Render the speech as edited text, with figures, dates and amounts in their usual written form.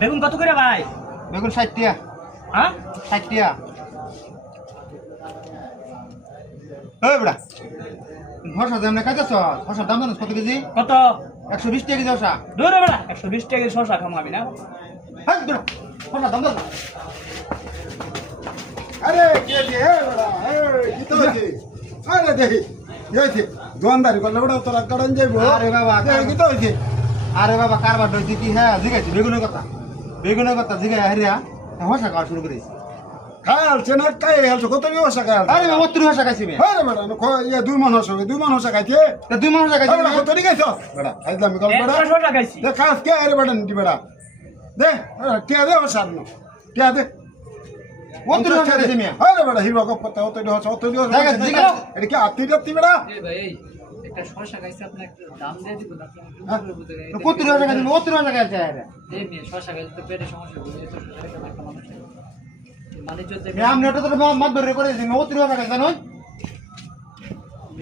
বেগুন কত করে ভাই? বেগুন 60 টাকা। হ্যাঁ 60 টাকা। এই বড়া শসা দাম না খাইতেছ? শসার দাম জানিস কত কেজি? কত? 120 টাকা কেজি শসা। দূরে বেড়া 120 টাকা শসা খামো আমি না। হ্যাঁ বড়া শসার দাম জানিস? আরে কে কে বড়া এই কি তো হইছে? আরে দেখি এইছে দোকানদারি করলে বড়া তোরা কারণ যাইবো। আরে বাবা কি তো হইছে? আরে বাবা কারবার হইছে কি হ্যাঁ জিগাইছি বেগুনের কথা জিগাই হারিয়া শসা খাওয়া শুরু করেছি। খায়াল চেনা কাই হেলছো কত নিও সাকাল। আরে বাবা 30 শসা খাইছি বে। আরে বড়া নো ইয়া 2 মন হসবে 2 মন হসা খাইছে। 2 মাস খাইছি। আরে কত নি খাইছো? বড়া আইলাম কল বড়া। একটা শসা খাইছি। দে খাস কে আরে বড়া নিটি বড়া। দে কে দে হসার নো। কে দে 30 শসা খাইছি মিয়া। আরে বড়া হিরো কপ কত অত দি হস অত দি হস। দেখা জিগা। এটা কি আত্তি যাত্তি বড়া? এই ভাই এই একটা শসা খাইছে আপনি একটা দাম দিয়ে দিব না আপনি বুঝতে গেলে 30 শসা খাইছি 30 শসা খাইছি আরে। এই নিয়ে শসা খাইলে তো পেটে সমস্যা হবে এই তো শসা খাইতে একটা মানুষ মানে যদি আমি ওটা তো মাত ধরে করেছি 30 শসা খাইছি জানো?